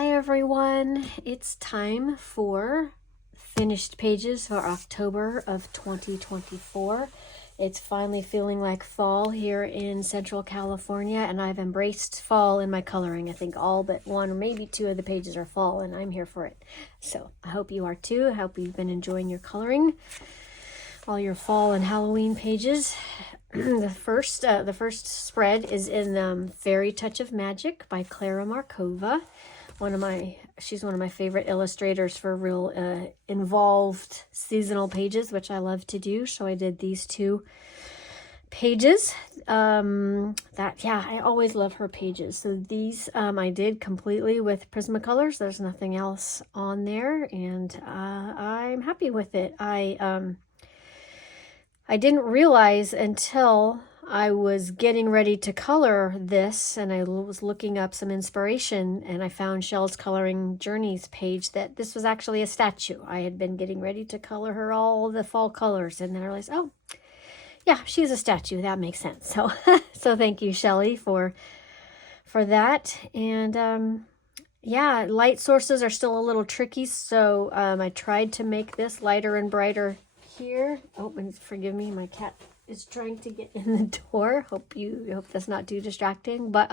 Hi everyone, it's time for finished pages for October of 2024. It's finally feeling like fall here in Central California, and I've embraced fall in my coloring. I think all but one or maybe two of the pages are fall, and I'm here for it. So I hope you are too. I hope you've been enjoying your coloring, all your fall and Halloween pages. The first spread is in Fairy Touch of Magic by Clara Markova. She's one of my favorite illustrators for real involved seasonal pages, which I love to do. So I did these two pages. I always love her pages. So these I did completely with Prismacolors. There's nothing else on there, and I'm happy with it. I didn't realize until I was getting ready to color this, and I was looking up some inspiration, and I found Shell's Coloring Journeys page that this was actually a statue. I had been getting ready to color her all the fall colors, and then I realized, oh, yeah, she's a statue. That makes sense. So, so thank you, Shelly, for that. And yeah, light sources are still a little tricky, so I tried to make this lighter and brighter here. Oh, and forgive me, my cat is trying to get in the door. Hope that's not too distracting. But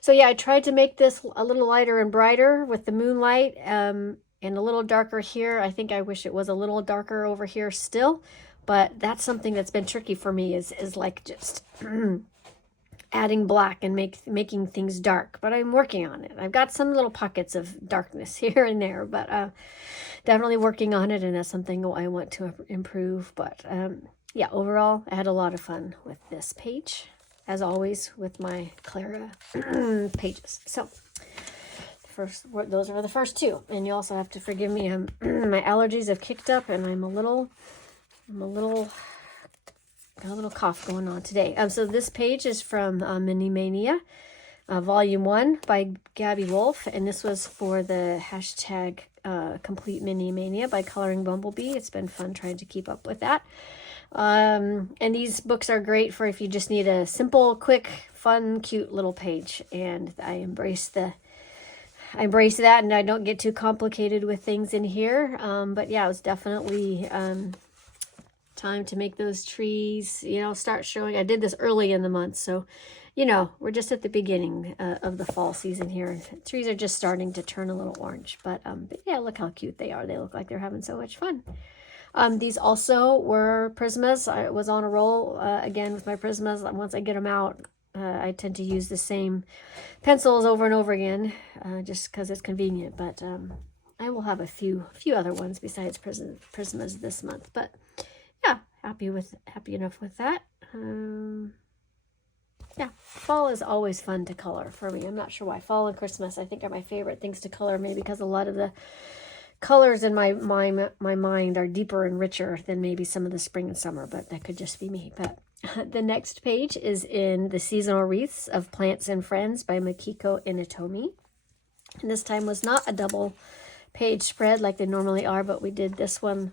so yeah, I tried to make this a little lighter and brighter with the moonlight, and a little darker here. I think I wish it was a little darker over here still, but that's something that's been tricky for me is like just adding black and making things dark, but I'm working on it. I've got some little pockets of darkness here and there, but definitely working on it, and that's something I want to improve. But yeah, overall, I had a lot of fun with this page, as always with my Clara pages. So those are the first two, and you also have to forgive me. My allergies have kicked up, and got a little cough going on today. So this page is from Mini Mania, Volume 1 by Gabi Wolf, and this was for the hashtag Complete Mini Mania by Coloring Bumblebee. It's been fun trying to keep up with that. And these books are great for if you just need a simple, quick, fun, cute little page. And I embrace that, and I don't get too complicated with things in here. But yeah, it was definitely time to make those trees, start showing. I did this early in the month, so we're just at the beginning of the fall season here. Trees are just starting to turn a little orange, but yeah, look how cute they are. They look like they're having so much fun. These also were Prismas. I was on a roll again with my Prismas. Once I get them out, I tend to use the same pencils over and over again, just because it's convenient. But I will have a few other ones besides Prismas this month. But yeah, happy enough with that. Yeah, fall is always fun to color for me. I'm not sure why. Fall and Christmas, I think, are my favorite things to color, maybe because a lot of the colors in my mind are deeper and richer than maybe some of the spring and summer, but that could just be me. But the next page is in the Seasonal Wreaths of Plants and Friends by Makiko Intome. And this time was not a double page spread like they normally are, but we did this one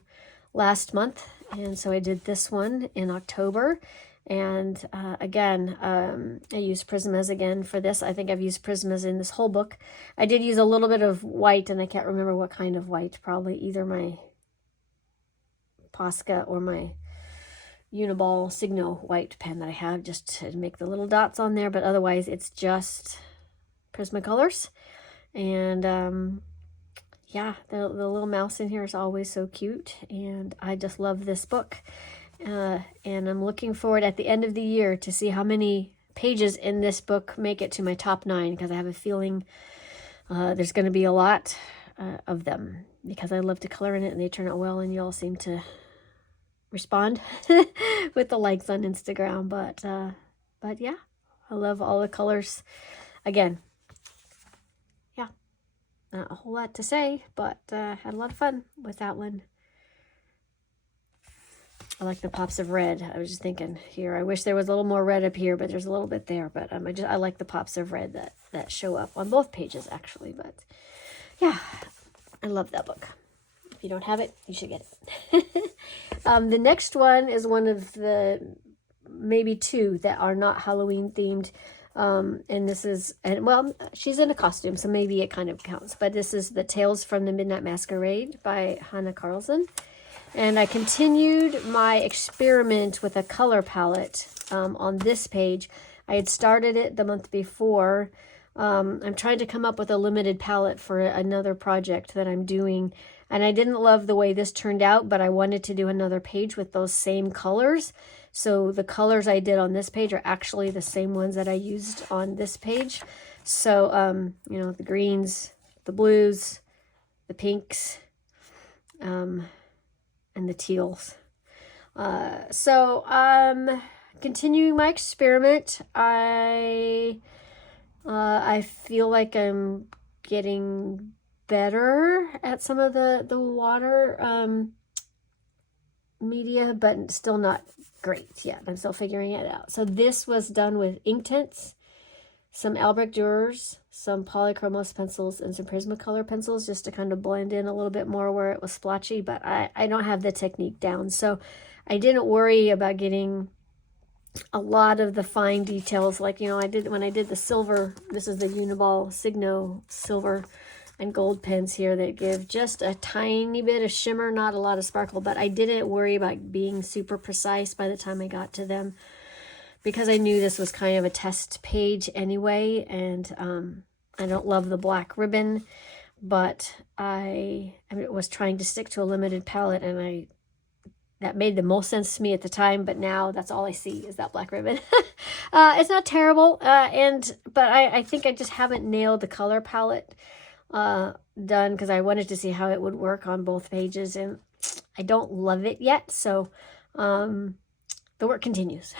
last month, and so I did this one in October. And again, I used Prismas again for this. I think I've used Prismas in this whole book. I did use a little bit of white, and I can't remember what kind of white. Probably either my Posca or my Uniball Signo white pen that I have, just to make the little dots on there. But otherwise, it's just Prismacolors. And yeah, the little mouse in here is always so cute, and I just love this book. And I'm looking forward at the end of the year to see how many pages in this book make it to my top 9, because I have a feeling there's going to be a lot of them, because I love to color in it and they turn out well, and you all seem to respond with the likes on Instagram. But yeah, I love all the colors. Again, yeah, not a whole lot to say, but had a lot of fun with that one. I like the pops of red. I was just thinking here, I wish there was a little more red up here, but there's a little bit there. But I like the pops of red that show up on both pages, actually. But yeah, I love that book. If you don't have it, you should get it. The next one is one of the maybe two that are not Halloween themed. And this is, and well, she's in a costume, so maybe it kind of counts. But this is the Tales from the Midnight Masquerade by Johanna Karlzon. And I continued my experiment with a color palette on this page. I had started it the month before. I'm trying to come up with a limited palette for another project that I'm doing. And I didn't love the way this turned out, but I wanted to do another page with those same colors. So the colors I did on this page are actually the same ones that I used on this page. So, you know, the greens, the blues, the pinks, and the teals. Continuing my experiment, I feel like I'm getting better at some of the water media, but still not great yet. I'm still figuring it out. So this was done with ink tints, some Albrecht Dürers, some Polychromos pencils, and some Prismacolor pencils, just to kind of blend in a little bit more where it was splotchy, but I don't have the technique down. So I didn't worry about getting a lot of the fine details. Like, you know, when I did the silver, this is the Uniball Signo silver and gold pens here that give just a tiny bit of shimmer, not a lot of sparkle, but I didn't worry about being super precise by the time I got to them, because I knew this was kind of a test page anyway. And I don't love the black ribbon, but I was trying to stick to a limited palette, and that made the most sense to me at the time, but now that's all I see is that black ribbon. It's not terrible, but I think I just haven't nailed the color palette done, because I wanted to see how it would work on both pages, and I don't love it yet. So the work continues.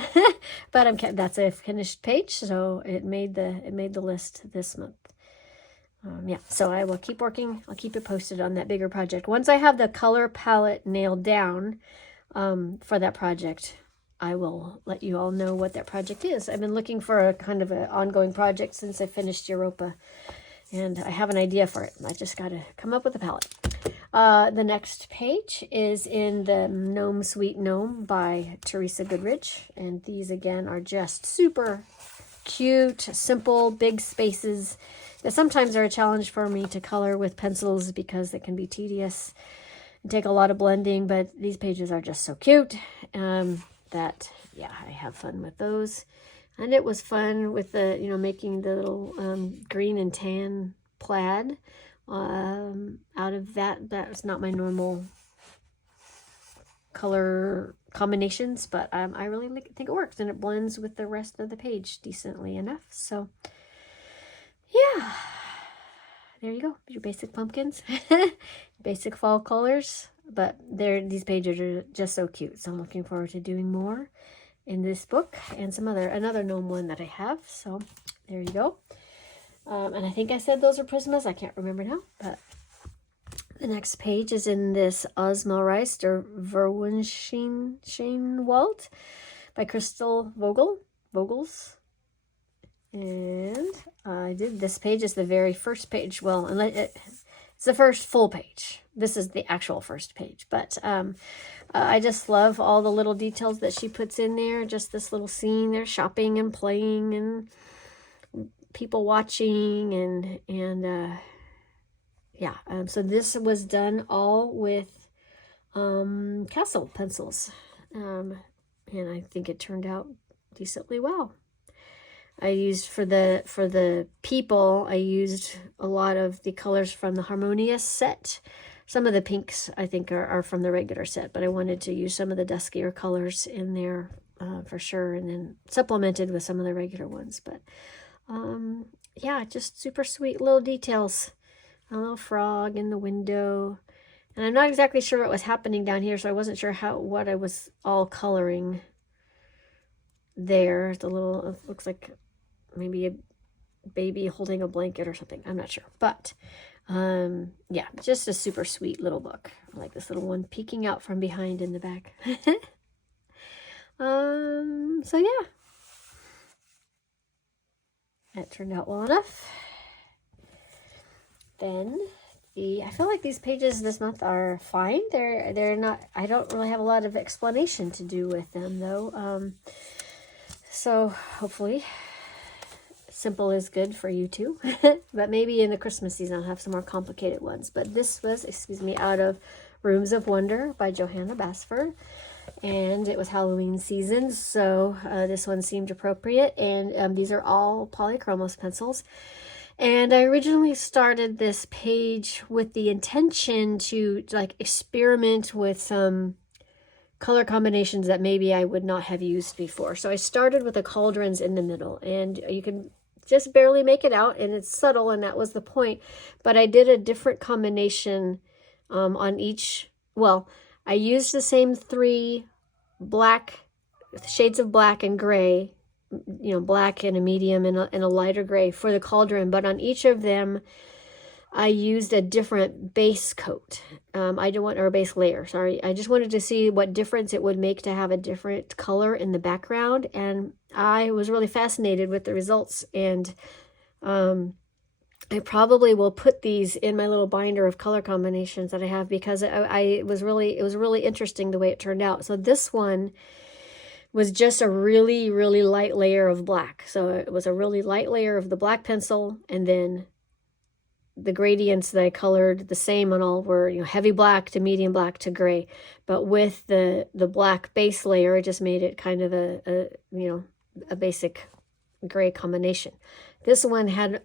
But that's a finished page, so it made the list this month. Yeah, so I will keep working. I'll keep it posted on that bigger project. Once I have the color palette nailed down for that project, I will let you all know what that project is. I've been looking for a kind of an ongoing project since I finished Europa, and I have an idea for it. I just got to come up with a palette. The next page is in the Gnome Sweet Gnome by Teresa Goodridge, and these again are just super cute, simple, big spaces that sometimes are a challenge for me to color with pencils because they can be tedious and take a lot of blending, but these pages are just so cute that, yeah, I have fun with those. And it was fun with the, you know, making the little green and tan plaid out of that. That's not my normal color combinations, but I really think it works, and it blends with the rest of the page decently enough. So yeah, there you go, your basic pumpkins. Basic fall colors, but these pages are just so cute, so I'm looking forward to doing more in this book and another gnome one that I have. So there you go. And I think I said those are Prismas. I can't remember now, but the next page is in this Osmelreist or Verwunschenwald by Christl Vogls. And I did this page is the very first page. Well, it's the first full page. This is the actual first page, but I just love all the little details that she puts in there. Just this little scene, they're shopping and playing and people watching, and yeah. So this was done all with Castle pencils, and I think it turned out decently well. I used for the people, I used a lot of the colors from the Harmonious set. Some of the pinks I think are from the regular set, but I wanted to use some of the duskier colors in there for sure, and then supplemented with some of the regular ones. But yeah, just super sweet little details. A little frog in the window, and I'm not exactly sure what was happening down here, so I wasn't sure what I was all coloring there. The little, it looks like maybe a baby holding a blanket or something. I'm not sure, but yeah, just a super sweet little book. I like this little one peeking out from behind in the back. So yeah, that turned out well enough. Then I feel like these pages this month are fine. They're not, I don't really have a lot of explanation to do with them though. So hopefully simple is good for you too. But maybe in the Christmas season I'll have some more complicated ones. But this was, excuse me, out of Rooms of Wonder by Johanna Basford. And it was Halloween season, so this one seemed appropriate. And these are all Polychromos pencils. And I originally started this page with the intention to like experiment with some color combinations that maybe I would not have used before. So I started with the cauldrons in the middle, and you can just barely make it out, and it's subtle, and that was the point. But I did a different combination on each. Well, I used the same 3 black shades of black and gray, you know, black and a medium and a lighter gray for the cauldron, but on each of them I used a different base coat. I don't want, or a base layer, sorry. I just wanted to see what difference it would make to have a different color in the background, and I was really fascinated with the results. And I probably will put these in my little binder of color combinations that I have, because it was really interesting the way it turned out. So this one was just a really, really light layer of black. So it was a really light layer of the black pencil, and then the gradients that I colored the same on all were, you know, heavy black to medium black to gray. But with the black base layer, it just made it kind of a you know, a basic gray combination. This one had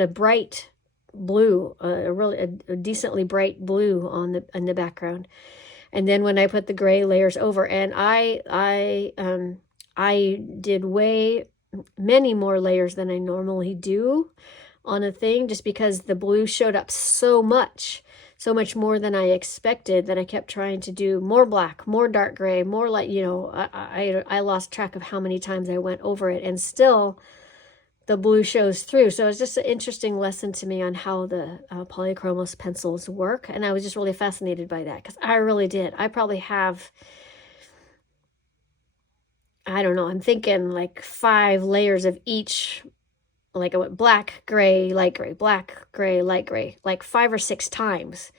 a bright blue, a decently bright blue on the background. And then when I put the gray layers over, and I did many more layers than I normally do on a thing, just because the blue showed up so much more than I expected, that I kept trying to do more black, more dark gray, more light, you know. I lost track of how many times I went over it, and still the blue shows through. So it's just an interesting lesson to me on how the Polychromos pencils work. And I was just really fascinated by that, because I really did. I probably have, I don't know, I'm thinking like 5 layers of each. Like I went black, gray, light gray, black, gray, light gray, like 5 or 6 times.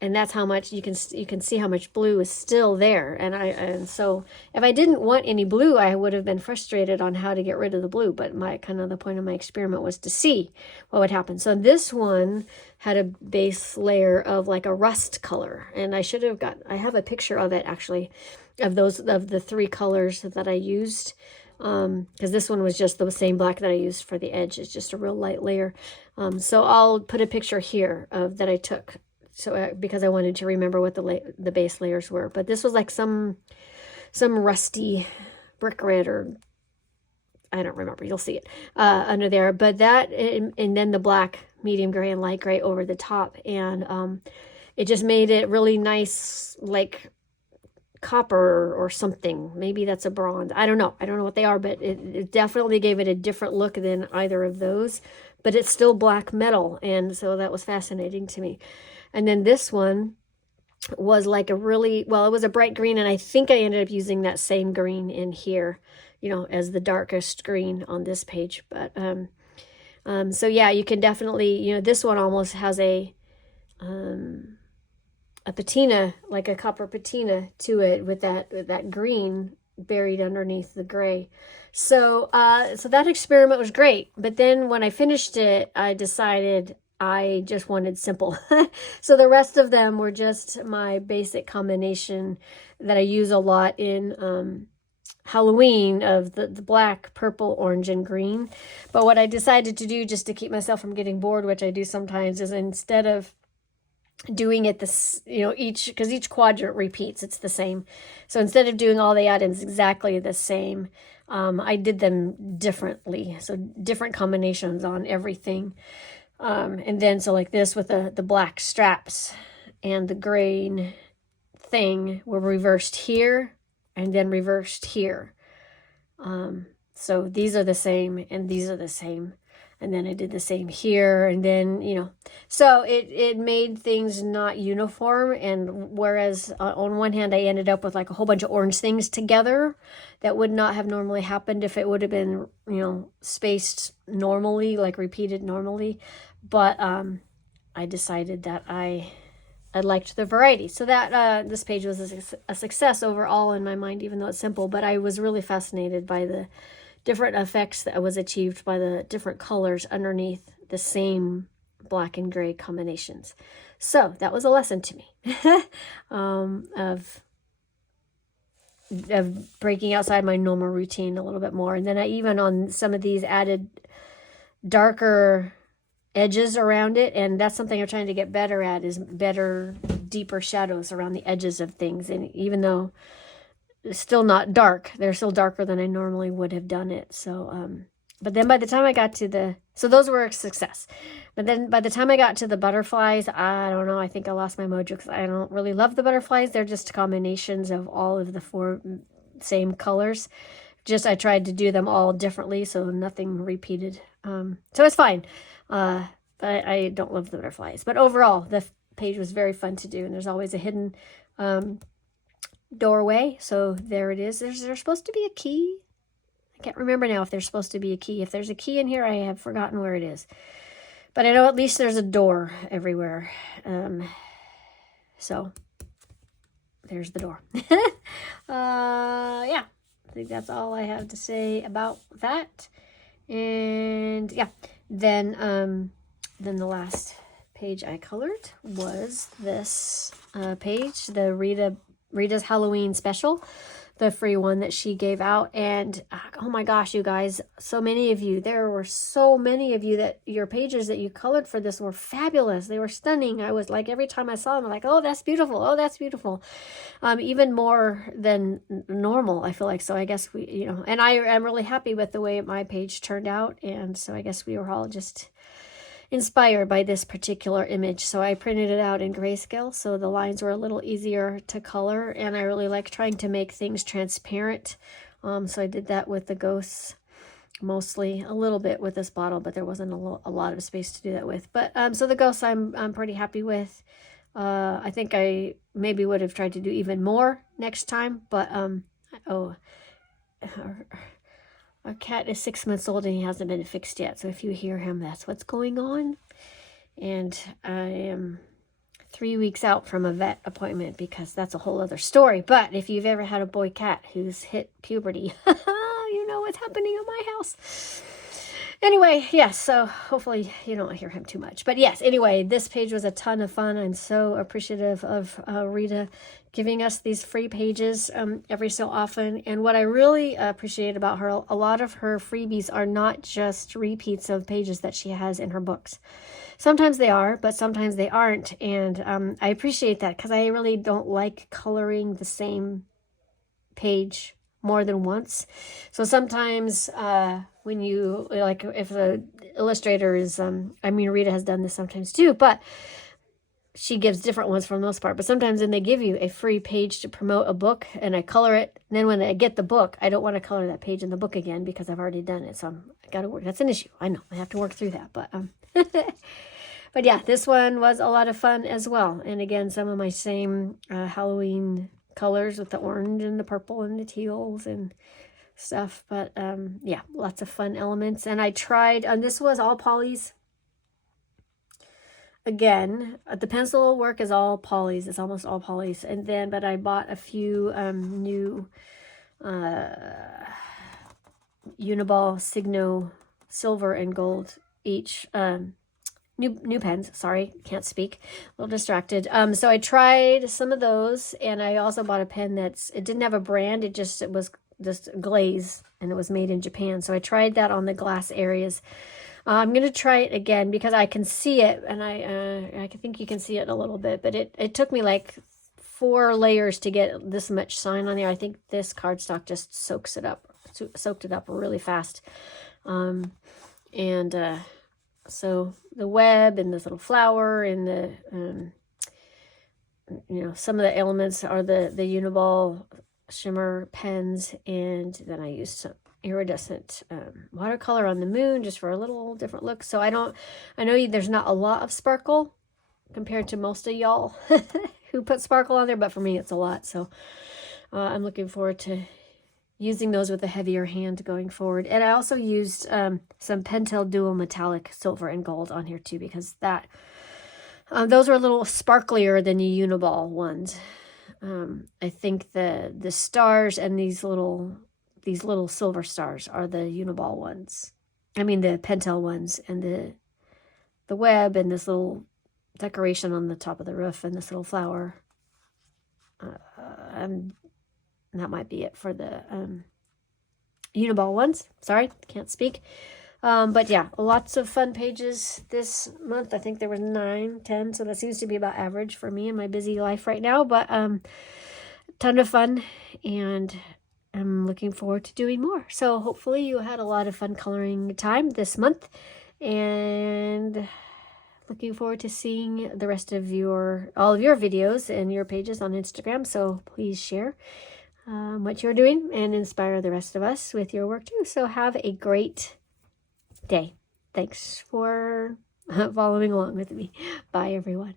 And that's how much you can see how much blue is still there. And so if I didn't want any blue, I would have been frustrated on how to get rid of the blue. But the point of my experiment was to see what would happen. So this one had a base layer of like a rust color, and I have a picture of it actually, of the 3 colors that I used. Because this one was just the same black that I used for the edge. It's just a real light layer. So I'll put a picture here of that I took. So because I wanted to remember what the base layers were. But this was like some rusty brick red, or I don't remember. You'll see it under there. But that, and then the black, medium gray, and light gray over the top. And it just made it really nice, like copper or something. Maybe that's a bronze. I don't know what they are, but it definitely gave it a different look than either of those. But it's still black metal, and so that was fascinating to me. And then this one was like it was a bright green, and I think I ended up using that same green in here, you know, as the darkest green on this page. But so yeah, you can definitely, you know, this one almost has a patina, like a copper patina to it, with that green buried underneath the gray. So so that experiment was great. But then when I finished it, I decided I just wanted simple. So the rest of them were just my basic combination that I use a lot in Halloween, of the black, purple, orange, and green. But what I decided to do, just to keep myself from getting bored, which I do sometimes, is instead of doing it because each quadrant repeats, it's the same. So instead of doing all the items exactly the same, I did them differently. So different combinations on everything. And then, so like this with the black straps and the green thing were reversed here and then reversed here. So these are the same and these are the same. And then I did the same here, and then, you know, so it made things not uniform. And whereas on one hand, I ended up with like a whole bunch of orange things together that would not have normally happened if it would have been, you know, spaced normally, like repeated normally. But I decided that I liked the variety. So that this page was a success overall in my mind, even though it's simple. But I was really fascinated by the different effects that was achieved by the different colors underneath the same black and gray combinations. So that was a lesson to me of breaking outside my normal routine a little bit more. And then I even on some of these added darker edges around it, and that's something I'm trying to get better at, is better, deeper shadows around the edges of things. And even though it's still not dark, they're still darker than I normally would have done it. So but then by the time I got to so those were a success. But then by the time I got to the butterflies, I don't know, I think I lost my mojo because I don't really love the butterflies. They're just combinations of all of the 4 same colors. Just I tried to do them all differently, so nothing repeated. So it's fine. But I don't love the butterflies. But overall, the page was very fun to do, and there's always a hidden doorway. So there it is. There's supposed to be a key. I can't remember now if there's supposed to be a key. If there's a key in here, I have forgotten where it is. But I know at least there's a door everywhere. So there's the door. Yeah, I think that's all I have to say about that. And yeah, then the last page I colored was this page, the Rita's Halloween special, the free one that she gave out. And oh my gosh, you guys, so many of you, there were so many of you that your pages that you colored for this were fabulous. They were stunning. I was like, every time I saw them, I'm like, oh, that's beautiful. Oh, that's beautiful. Even more than normal, I feel like. So I guess we, you know, and I am really happy with the way my page turned out. And so I guess we were all just inspired by this particular image. So I printed it out in grayscale, so the lines were a little easier to color, and I really like trying to make things transparent. So I did that with the ghosts, mostly a little bit with this bottle, but there wasn't a lot of space to do that with. But so the ghosts I'm pretty happy with. I think I maybe would have tried to do even more next time, but our cat is 6 months old and he hasn't been fixed yet. So if you hear him, that's what's going on. And I am 3 weeks out from a vet appointment because that's a whole other story. But if you've ever had a boy cat who's hit puberty, you know what's happening in my house. Anyway, yes, so hopefully you don't hear him too much. But yes, anyway, this page was a ton of fun. I'm so appreciative of Rita giving us these free pages every so often. And what I really appreciate about her, a lot of her freebies are not just repeats of pages that she has in her books. Sometimes they are, but sometimes they aren't. And I appreciate that because I really don't like coloring the same page more than once. So sometimes when you, like, if the illustrator is, Rita has done this sometimes too, but she gives different ones for the most part. But sometimes when they give you a free page to promote a book and I color it, and then when I get the book, I don't want to color that page in the book again because I've already done it. So I got to work. That's an issue. I know. I have to work through that. But but yeah, this one was a lot of fun as well. And again, some of my same Halloween colors with the orange and the purple and the teals and stuff. But yeah, lots of fun elements. And I tried, and this was all polys. Again, the pencil work is all polys. It's almost all polys. And then, but I bought a few new Uniball Signo silver and gold each. New pens, sorry, can't speak, a little distracted. So I tried some of those, and I also bought a pen it didn't have a brand, it was just glaze, and it was made in Japan. So I tried that on the glass areas. I'm going to try it again because I can see it, and I think you can see it a little bit, but it took me like 4 layers to get this much shine on there. I think this cardstock just soaked it up really fast. So the web and this little flower and the, some of the elements are the Uniball shimmer pens. And then I used some iridescent watercolor on the moon just for a little different look. So I know there's not a lot of sparkle compared to most of y'all who put sparkle on there, but for me it's a lot. So I'm looking forward to using those with a heavier hand going forward. And I also used some Pentel Dual Metallic Silver and Gold on here too, because that those are a little sparklier than the Uniball ones. I think the stars and these little these little silver stars are the uniball ones. I mean the pentel ones, and the web and this little decoration on the top of the roof and this little flower. And that might be it for the uniball ones. Sorry, can't speak. But yeah, lots of fun pages this month. I think there were 9, 10, so that seems to be about average for me in my busy life right now. But ton of fun, and I'm looking forward to doing more. So hopefully you had a lot of fun coloring time this month, and looking forward to seeing the rest of all of your videos and your pages on Instagram. So please share what you're doing and inspire the rest of us with your work too. So have a great day. Thanks for following along with me. Bye, everyone.